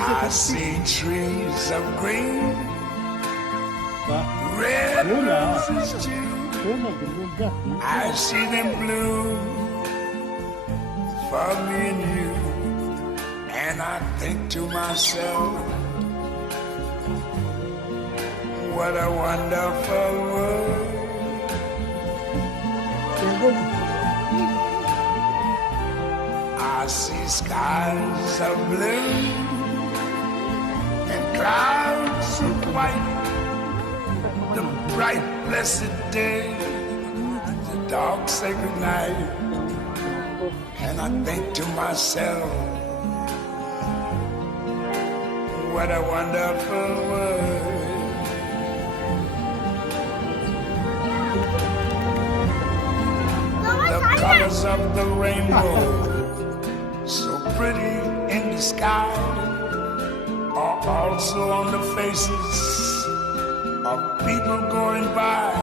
I see trees of green, 자, red 뭐냐? roses too. 전화 듣는다. I see them bloom for me and you, and I think to myself, what a wonderful world. I see skies of blue and clouds of white, the bright blessed day, the dark sacred night, and I think to myself, what a wonderful world. The colors of the rainbow, so pretty in the sky, are also on the faces of people going by.